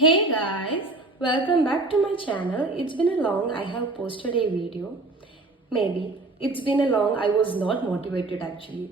Hey guys, welcome back to my channel. It's been a long I have posted a video. Maybe it's been a long I was not motivated actually.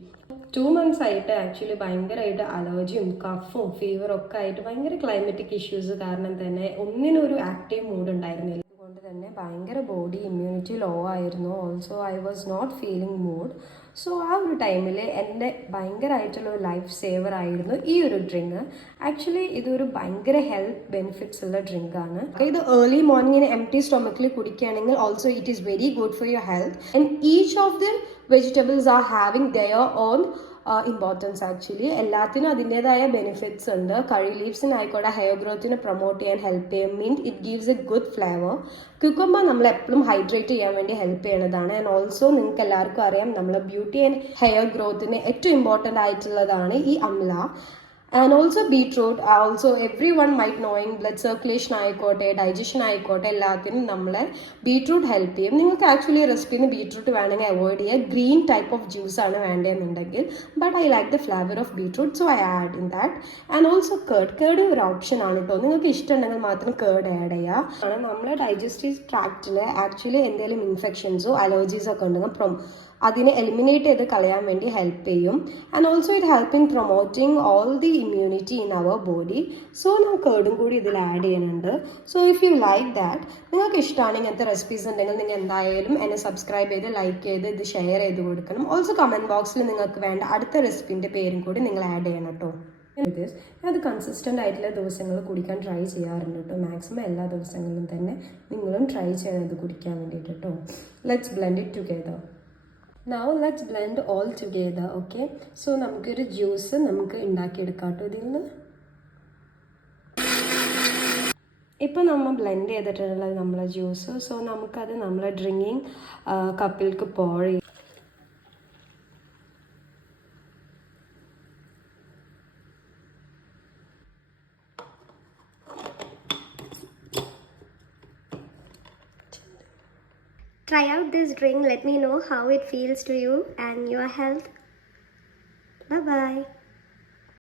2 months ആയിട്ട് actually ഭയങ്കരമായിട്ട് അലർജിയും കഫും ഫീവറൊക്കെ ആയിട്ട് ഭയങ്കര climatic issues കാരണം തന്നെ ഒന്നിനൊരു active mood ഉണ്ടായിരുന്നില്ല. അതുകൊണ്ട് തന്നെ ഭയങ്കര ബോഡി ഇമ്മ്യൂണിറ്റി ലോ ആയിരുന്നു. Also I was not feeling mood. So ആ ഒരു ടൈമിൽ എൻ്റെ ഭയങ്കരമായിട്ടുള്ള ഒരു ലൈഫ് സേവർ ആയിരുന്നു ഈ ഒരു ഡ്രിങ്ക്. ആക്ച്വലി ഇതൊരു ഭയങ്കര ഹെൽത്ത് ബെനിഫിറ്റ്സ് ഉള്ള ഡ്രിങ്കാണ്. ഇത് ഏർലി മോർണിംഗിന് എംപ്റ്റി സ്റ്റൊമക്കിൽ കുടിക്കുകയാണെങ്കിൽ also it is very good for your health. And each of the vegetables are having their own importance. Actually എല്ലാത്തിനും അതിൻ്റെതായ ബെനിഫിറ്റ്സ് ഉണ്ട്. കറി ലീവ്സിനായിക്കോട്ടെ ഹെയർ ഗ്രോത്തിനെ പ്രൊമോട്ട് ചെയ്യാൻ ഹെൽപ്പ് ചെയ്യും. Mint it gives a good flavour. Cucumber നമ്മൾ എപ്പോഴും hydrate ചെയ്യാൻ വേണ്ടി ഹെൽപ്പ് ചെയ്യണതാണ്. ആൻഡ് ഓൾസോ നിങ്ങൾക്ക് എല്ലാവർക്കും അറിയാം നമ്മളെ ബ്യൂട്ടി ആൻഡ് ഹെയർ ഗ്രോത്തിന് ഏറ്റവും ഇമ്പോർട്ടൻ്റ് ആയിട്ടുള്ളതാണ് ഈ amla. And also beetroot also every one might knowing blood circulation ആയിക്കോട്ടെ ഡൈജഷൻ ആയിക്കോട്ടെ എല്ലാത്തിനും നമ്മളെ ബീട്രൂട്ട് ഹെൽപ്പ് ചെയ്യും. നിങ്ങൾക്ക് ആക്ച്വലി റെസിപ്പിന്ന് ബീട്രൂട്ട് വേണമെങ്കിൽ അവോയ്ഡ് ചെയ്യുക. ഗ്രീൻ ടൈപ്പ് ഓഫ് ജ്യൂസ് ആണ് വേണ്ടതെന്നുണ്ടെങ്കിൽ. But I like the flavour of beetroot so I add in that. And also curd ഒരു ഓപ്ഷൻ ആണ് കേട്ടോ. നിങ്ങൾക്ക് ഇഷ്ടമുണ്ടെങ്കിൽ മാത്രം കേർഡ് ആഡ് ചെയ്യുക. നമ്മളെ ഡൈജസ്റ്റീവ് ട്രാക്റ്റിൽ ആക്ച്വലി എന്തെങ്കിലും ഇൻഫെക്ഷൻസോ അലർജീസോ ഒക്കെ ഉണ്ടെങ്കിൽ അതിനെ എലിമിനേറ്റ് ചെയ്ത് കളയാൻ വേണ്ടി ഹെൽപ്പ് ചെയ്യും. And also it help in promoting all the immunity in our body. So ഞാൻ കേർഡും കൂടി ഇതിൽ ആഡ് ചെയ്യുന്നുണ്ട്. So if you like that, നിങ്ങൾക്ക് ഇഷ്ടമാണ് ഇങ്ങനത്തെ റെസിപ്പീസ് ഉണ്ടെങ്കിൽ നിങ്ങൾ എന്തായാലും എന്നെ സബ്സ്ക്രൈബ് ചെയ്ത് ലൈക്ക് ചെയ്ത് ഇത് ഷെയർ ചെയ്ത് കൊടുക്കണം. ഓൾസോ കമൻറ്റ് ബോക്സിൽ നിങ്ങൾക്ക് വേണ്ട അടുത്ത റെസിപ്പീൻ്റെ പേരും കൂടി നിങ്ങൾ ആഡ് ചെയ്യണം കേട്ടോ. അത് കൺസിസ്റ്റൻ്റ് ആയിട്ടുള്ള ദിവസങ്ങൾ കുടിക്കാൻ ട്രൈ ചെയ്യാറുണ്ട് കേട്ടോ. മാക്സിമം എല്ലാ ദിവസങ്ങളിലും തന്നെ നിങ്ങളും ട്രൈ ചെയ്യണം ഇത് കുടിക്കാൻ വേണ്ടിയിട്ട് കേട്ടോ. Let's blend it together. Now let's blend all together, okay? So നമുക്കൊരു ജ്യൂസ് നമുക്ക് ഉണ്ടാക്കിയെടുക്കാം കേട്ടോ ഇതിൽ നിന്ന്. ഇപ്പോൾ നമ്മൾ ബ്ലെൻഡ് ചെയ്തിട്ടുള്ളത് നമ്മളെ ജ്യൂസ്. സോ നമുക്കത് നമ്മളെ ഡ്രിങ്കിങ് കപ്പിലേക്ക് പോർ ചെയ്യാം. Try out this drink. Let me know how it feels to you and your health. Bye bye.